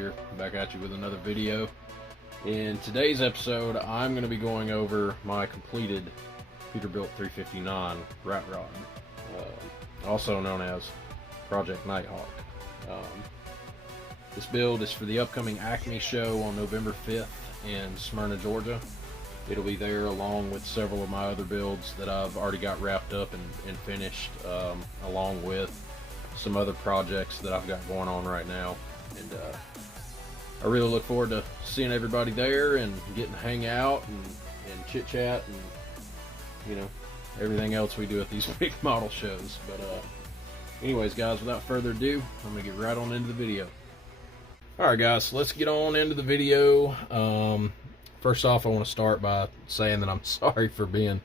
here, back at you with another video. In today's episode, I'm going to be going over my completed Peterbilt 359 Rat Rod, also known as Project Nighthawk. This build is for the upcoming ACME show on November 5th in Smyrna, Georgia. It'll be there along with several of my other builds that I've already got wrapped up and finished, along with some other projects that I've got going on right now. And I really look forward to seeing everybody there and getting to hang out and chit chat and, you know, everything else we do at these big model shows. But anyways, guys, without further ado, I'm gonna get right on into the video. Alright guys, so let's get on into the video. First off, I want to start by saying that I'm sorry for being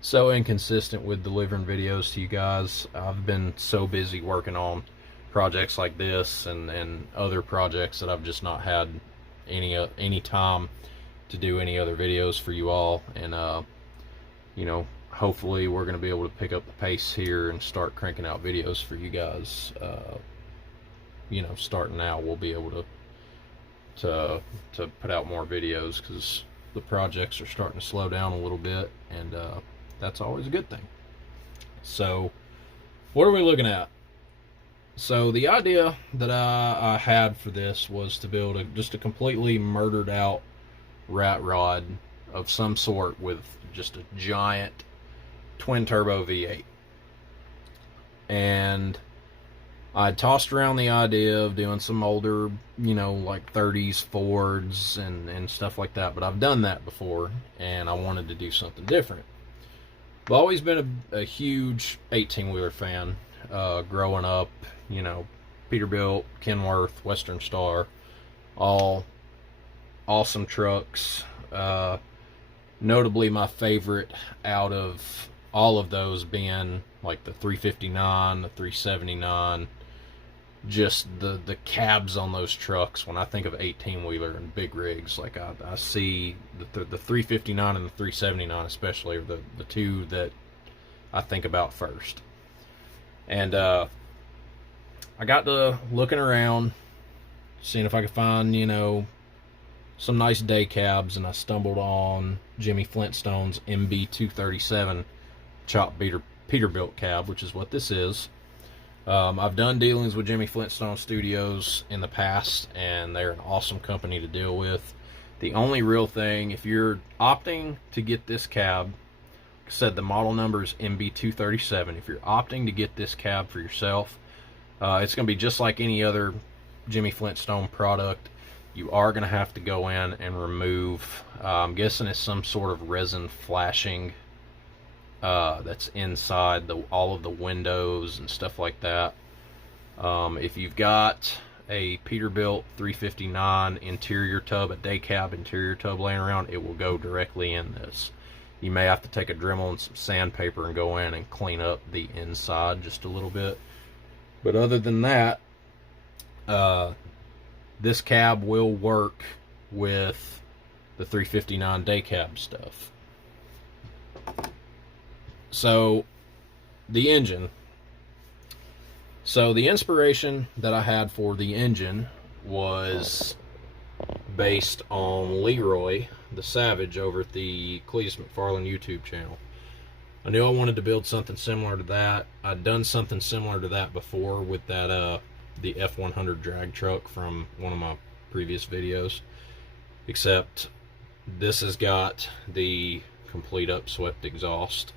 so inconsistent with delivering videos to you guys. I've been so busy working on projects like this and other projects that I've just not had any time to do any other videos for you all. And you know, hopefully we're going to be able to pick up the pace here and start cranking out videos for you guys. You know, starting now, we'll be able to put out more videos because the projects are starting to slow down a little bit, and that's always a good thing. So what are we looking at? So the idea that I had for this was to build just a completely murdered out rat rod of some sort with just a giant twin turbo V8. And I tossed around the idea of doing some older, you know, like 30s Fords and stuff like that, but I've done that before and I wanted to do something different. I've always been a huge 18-wheeler fan, growing up. You know, Peterbilt, Kenworth, Western Star, all awesome trucks. Notably, my favorite out of all of those being like the 359, the 379, just the cabs on those trucks. When I think of 18-wheeler and big rigs, like I see the 359 and the 379 especially are the two that I think about first. And I got to looking around, seeing if I could find, you know, some nice day cabs, and I stumbled on Jimmy Flintstone's MB237 chopped Peterbilt cab, which is what this is. I've done dealings with Jimmy Flintstone Studios in the past, and they're an awesome company to deal with. The only real thing, if you're opting to get this cab, like I said, the model number is MB237. If you're opting to get this cab for yourself, it's going to be just like any other Jimmy Flintstone product. You are going to have to go in and remove, I'm guessing it's some sort of resin flashing that's inside all of the windows and stuff like that. If you've got a Peterbilt 359 interior tub, a day cab interior tub laying around, it will go directly in this. You may have to take a Dremel and some sandpaper and go in and clean up the inside just a little bit. But other than that, this cab will work with the 359 day cab stuff. So the engine. So the inspiration that I had for the engine was based on Leroy the Savage over at the Cletus McFarlane YouTube channel. I knew I wanted to build something similar to that. I'd done something similar to that before with that the F100 drag truck from one of my previous videos, except this has got the complete upswept exhaust,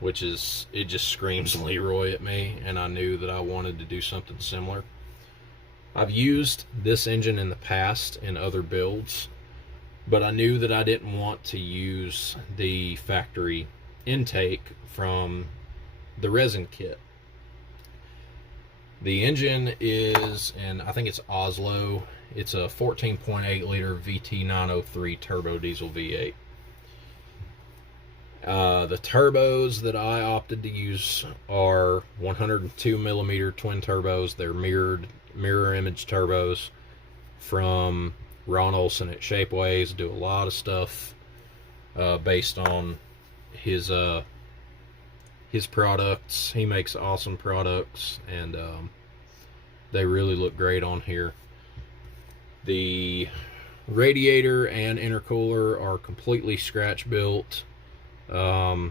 which is, it just screams Leroy at me, and I knew that I wanted to do something similar. I've used this engine in the past in other builds, but I knew that I didn't want to use the factory intake from the resin kit. The engine is, and I think it's Oslo, it's a 14.8 liter VT903 turbo diesel V8. The turbos that I opted to use are 102 millimeter twin turbos. They're mirror image turbos from Ron Olson at Shapeways. Do a lot of stuff based on his products. He makes awesome products, and they really look great on here. The radiator and intercooler are completely scratch built. The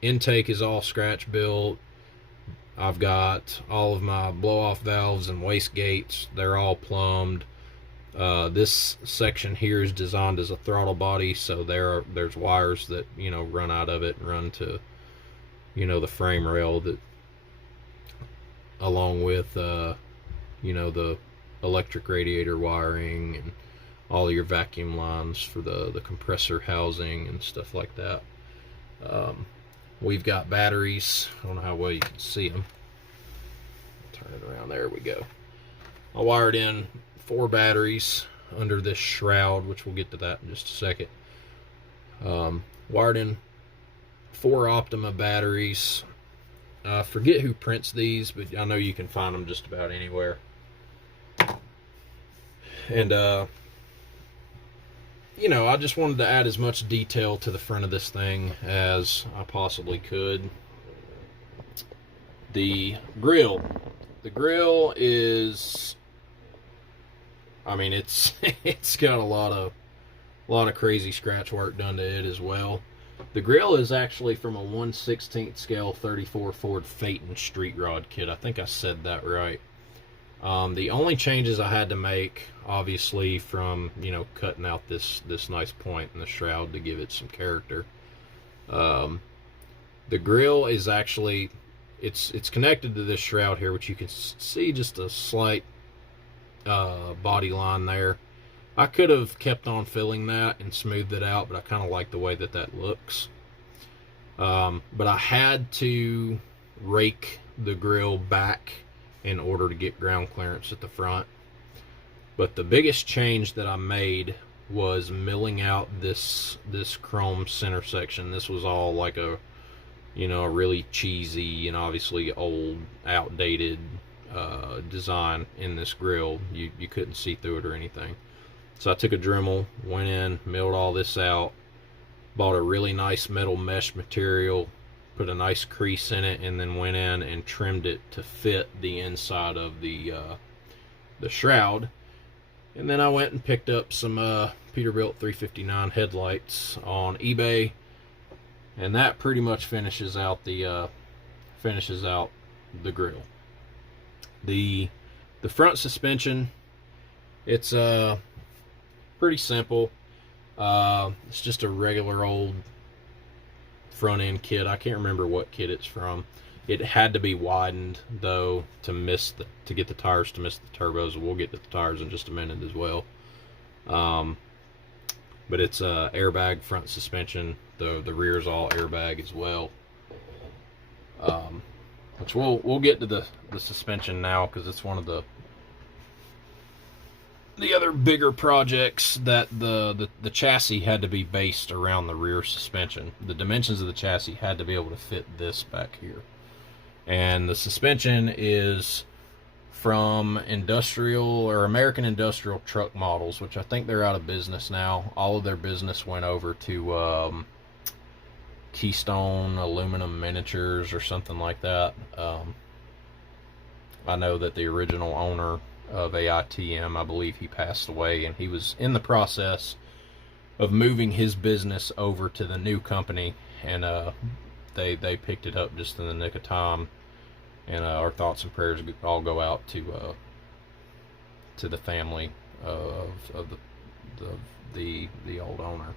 intake is all scratch built. I've got all of my blow off valves and waste gates, they're all plumbed. This section here is designed as a throttle body, so there's wires that, you know, run out of it and run to, you know, the frame rail, that along with you know, the electric radiator wiring and all your vacuum lines for the compressor housing and stuff like that. We've got batteries. I don't know how well you can see them. Turn it around. There we go. I wired in 4 batteries under this shroud, which we'll get to that in just a second. Wired in 4 Optima batteries. I forget who prints these, but I know you can find them just about anywhere. And you know, I just wanted to add as much detail to the front of this thing as I possibly could. The grill is, I mean, it's it's got a lot of crazy scratch work done to it as well. The grill is actually from a 1/16 scale 34 Ford Phaeton street rod kit. I think I said that right. The only changes I had to make, obviously, from, you know, cutting out this nice point in the shroud to give it some character. The grill is actually, it's connected to this shroud here, which you can see just a slight body line there. I could have kept on filling that and smoothed it out, but I kind of like the way that looks. But I had to rake the grill back in order to get ground clearance at the front. But the biggest change that I made was milling out this chrome center section. This was all like a, you know, a really cheesy and obviously old, outdated design in this grill. You couldn't see through it or anything. So I took a Dremel, went in, milled all this out, bought a really nice metal mesh material, put a nice crease in it, and then went in and trimmed it to fit the inside of the shroud. And then I went and picked up some Peterbilt 359 headlights on eBay, and that pretty much finishes out the grill. The front suspension, it's pretty simple. It's just a regular old front end kit. I can't remember what kit it's from. It had to be widened though to get the tires to miss the turbos. We'll get to the tires in just a minute as well. But it's a airbag front suspension. The rear's all airbag as well. Which we'll get to the suspension now, because it's one of the other bigger projects. That the chassis had to be based around the rear suspension. The dimensions of the chassis had to be able to fit this back here. And the suspension is from industrial or American industrial truck models, which I think they're out of business now. All of their business went over to Keystone Aluminum Miniatures or something like that. I know that the original owner of AITM, I believe he passed away, and he was in the process of moving his business over to the new company, and they picked it up just in the nick of time. And our thoughts and prayers all go out to the family of the old owner.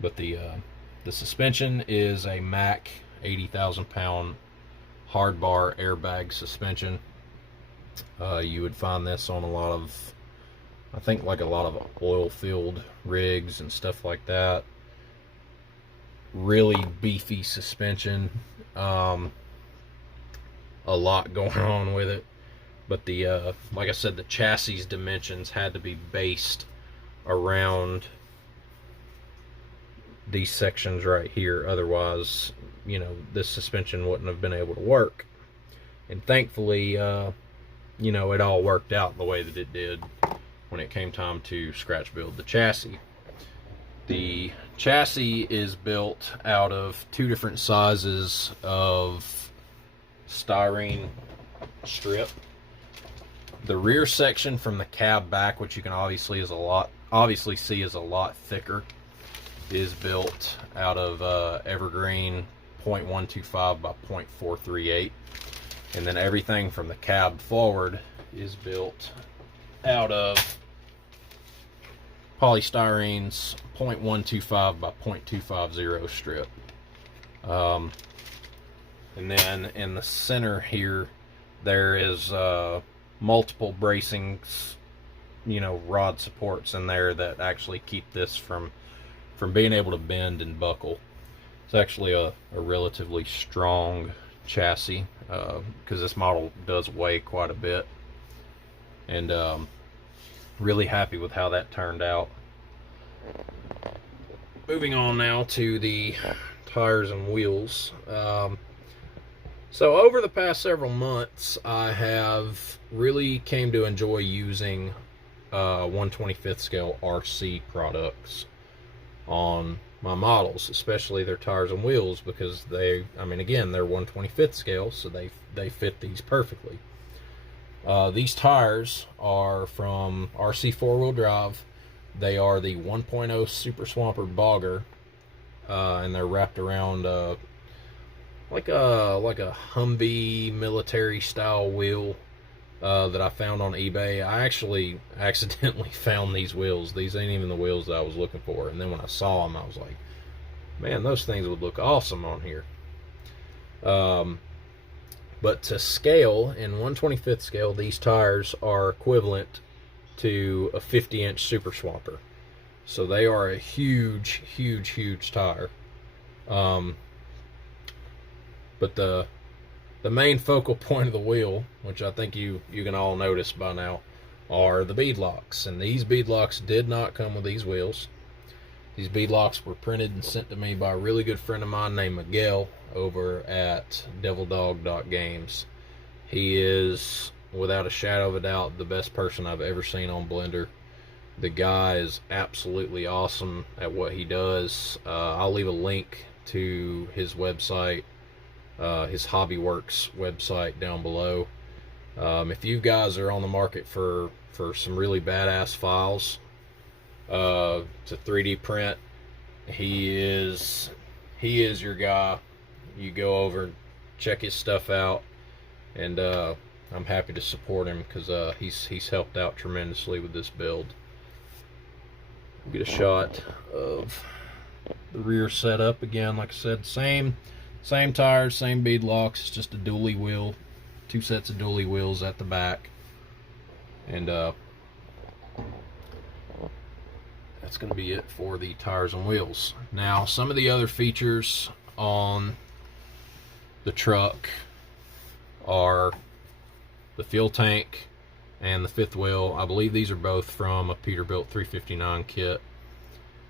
But the suspension is a Mack 80,000 pound hard bar airbag suspension. You would find this on a lot of, I think, like a lot of oil field rigs and stuff like that. Really beefy suspension. A lot going on with it. But the like I said, the chassis dimensions had to be based around these sections right here. Otherwise, you know, this suspension wouldn't have been able to work. And thankfully, you know, it all worked out the way that it did when it came time to scratch build the chassis. The chassis is built out of 2 different sizes of styrene strip. The rear section from the cab back, which you can obviously see is a lot thicker, is built out of evergreen 0.125 by 0.438, and then everything from the cab forward is built out of polystyrene's 0.125 by 0.250 strip. And then in the center here, there is multiple bracings, rod supports in there that actually keep this from being able to bend and buckle. It's actually a relatively strong chassis, because this model does weigh quite a bit, and really happy with how that turned out. Moving on now to the tires and wheels. So over the past several months, I have really came to enjoy using 1/25th scale RC products on my models, especially their tires and wheels, because they're 1/25th scale, so they fit these perfectly. These tires are from RC 4-wheel drive. They are the 1.0 Super Swamper Bogger, and they're wrapped around like a Humvee military style wheel that I found on eBay. I actually accidentally found these wheels. These ain't even the wheels that I was looking for. And then when I saw them, I was like, man, those things would look awesome on here. But to scale, in 1/25th scale, these tires are equivalent to a 50-inch Super Swamper. So they are a huge, huge, huge tire. But the main focal point of the wheel, which I think you can all notice by now, are the beadlocks. And these beadlocks did not come with these wheels. These beadlocks were printed and sent to me by a really good friend of mine named Miguel over at DevilDog.Games. He is, without a shadow of a doubt, the best person I've ever seen on Blender. The guy is absolutely awesome at what he does. I'll leave a link to his website, his Hobbyworks website, down below. If you guys are on the market for some really badass files to 3D print, he is your guy. You go over and check his stuff out, and I'm happy to support him because he's helped out tremendously with this build. We'll get a shot of the rear setup again. Like I said, same tires, same beadlocks. It's just a dually wheel, 2 sets of dually wheels at the back, and that's going to be it for the tires and wheels. Now, some of the other features on the truck are the fuel tank and the 5th wheel. I believe these are both from a Peterbilt 359 kit.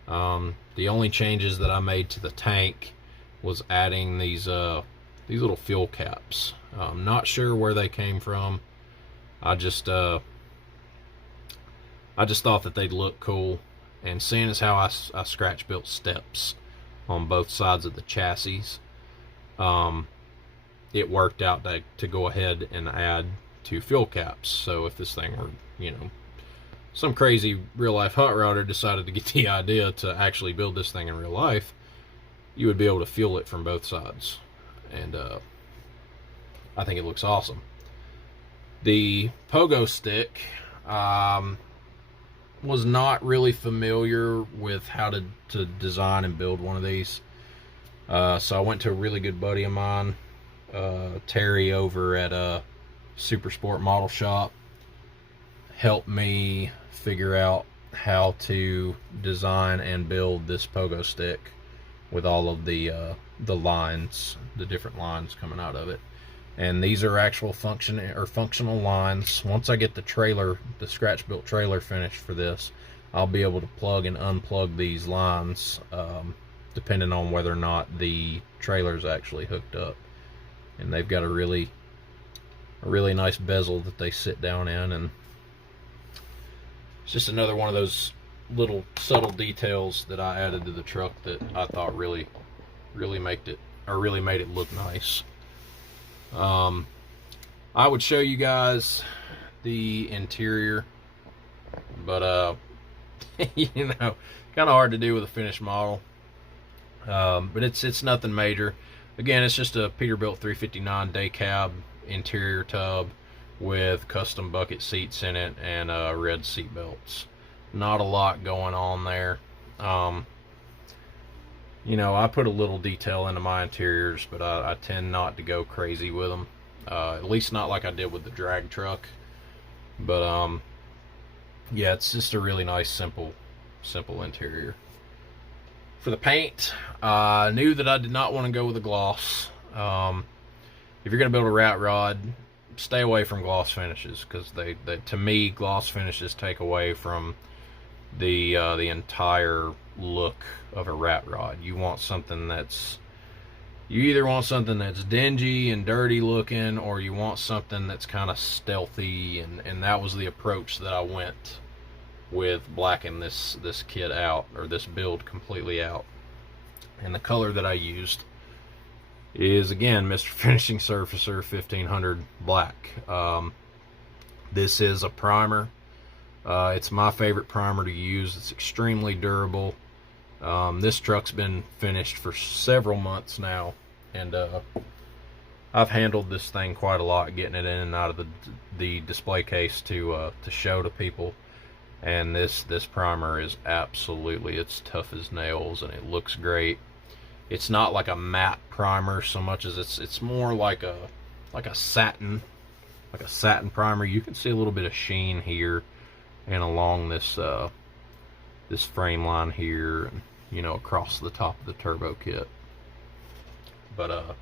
The only changes that I made to the tank was adding these little fuel caps. I'm not sure where they came from. I just thought that they'd look cool, and seeing as how I scratch built steps on both sides of the chassis, it worked out to go ahead and add 2 fuel caps. So if this thing were, some crazy real life hot rodder decided to get the idea to actually build this thing in real life, you would be able to fuel it from both sides. And I think it looks awesome. The pogo stick, was not really familiar with how to design and build one of these. So I went to a really good buddy of mine, Terry, over at Super Sport Model Shop. Helped me figure out how to design and build this pogo stick with all of the lines, the different lines coming out of it. And these are actual functional lines. Once I get the scratch built trailer finished for this, I'll be able to plug and unplug these lines, depending on whether or not the trailer's actually hooked up. And they've got a really nice bezel that they sit down in, and it's just another one of those little subtle details that I added to the truck that I thought really made it look nice. I would show you guys the interior, but you know, kind of hard to do with a finished model. But it's nothing major. Again, it's just a Peterbilt 359 day cab interior tub with custom bucket seats in it and red seat belts. Not a lot going on there. You know, I put a little detail into my interiors, but I tend not to go crazy with them. At least not like I did with the drag truck. But yeah, it's just a really nice, simple interior. For the paint, I knew that I did not want to go with a gloss. If you're going to build a rat rod, stay away from gloss finishes, because they to me, gloss finishes take away from the entire look of a rat rod. You want something that's, you either want something that's dingy and dirty looking, or you want something that's kind of stealthy, and that was the approach that I went with blacking this kit out, or this build completely out. And the color that I used is, again, Mr. Finishing Surfacer 1500 black. This is a primer. It's my favorite primer to use. It's extremely durable. This truck's been finished for several months now, and I've handled this thing quite a lot, getting it in and out of the display case to show to people. And this primer is absolutely, it's tough as nails, and it looks great. It's not like a matte primer so much as it's more like a satin primer. You can see a little bit of sheen here and along this this frame line here, and you know, across the top of the turbo kit. But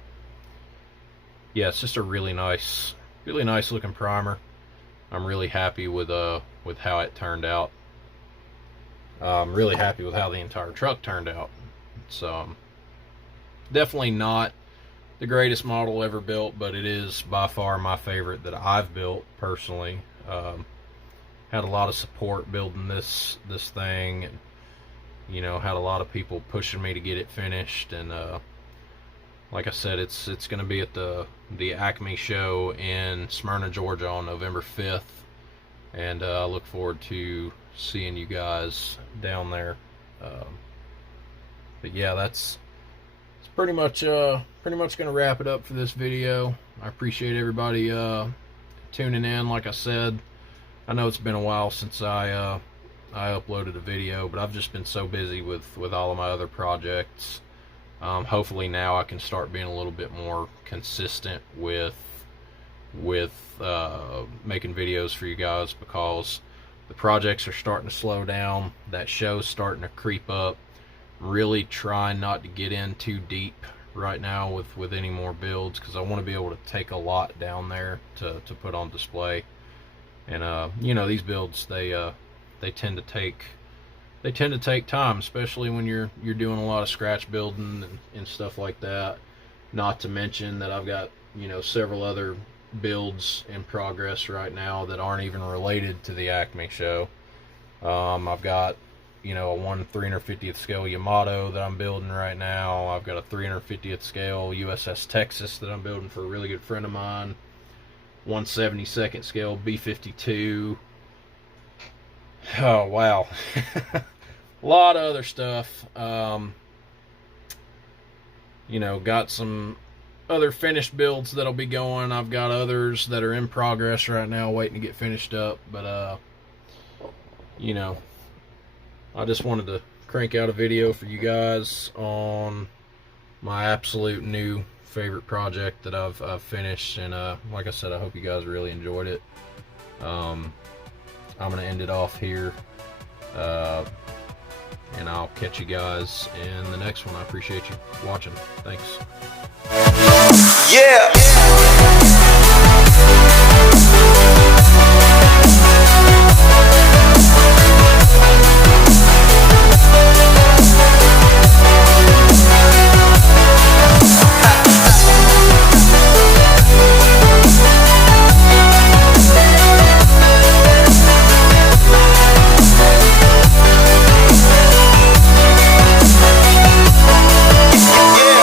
yeah, it's just a really nice looking primer. I'm really happy with how it turned out. I'm really happy with how the entire truck turned out. It's definitely not the greatest model ever built, but it is by far my favorite that I've built personally. Had a lot of support building this thing, and you know, had a lot of people pushing me to get it finished. And like I said, it's going to be at the ACME show in Smyrna, Georgia on November 5th, and I look forward to seeing you guys down there. But yeah, it's pretty much going to wrap it up for this video. I appreciate everybody tuning in. Like I said, I know it's been a while since I uploaded a video, but I've just been so busy with all of my other projects. Hopefully now I can start being a little bit more consistent with making videos for you guys, because the projects are starting to slow down. That show's starting to creep up. Really trying not to get in too deep right now with any more builds, because I want to be able to take a lot down there to put on display. And you know, these builds, they tend to take time, especially when you're doing a lot of scratch building and stuff like that. Not to mention that I've got, you know, several other builds in progress right now that aren't even related to the ACME show. I've got, you know, a 1/350th scale Yamato that I'm building right now. I've got a 350th scale USS Texas that I'm building for a really good friend of mine. 1/72nd scale B-52. Oh wow. A lot of other stuff. You know, got some other finished builds that'll be going. I've got others that are in progress right now waiting to get finished up. But you know, I just wanted to crank out a video for you guys on my absolute new favorite project that I've finished. And like I said, I hope you guys really enjoyed it. I'm gonna end it off here, and I'll catch you guys in the next one. I appreciate you watching. Thanks. Yeah.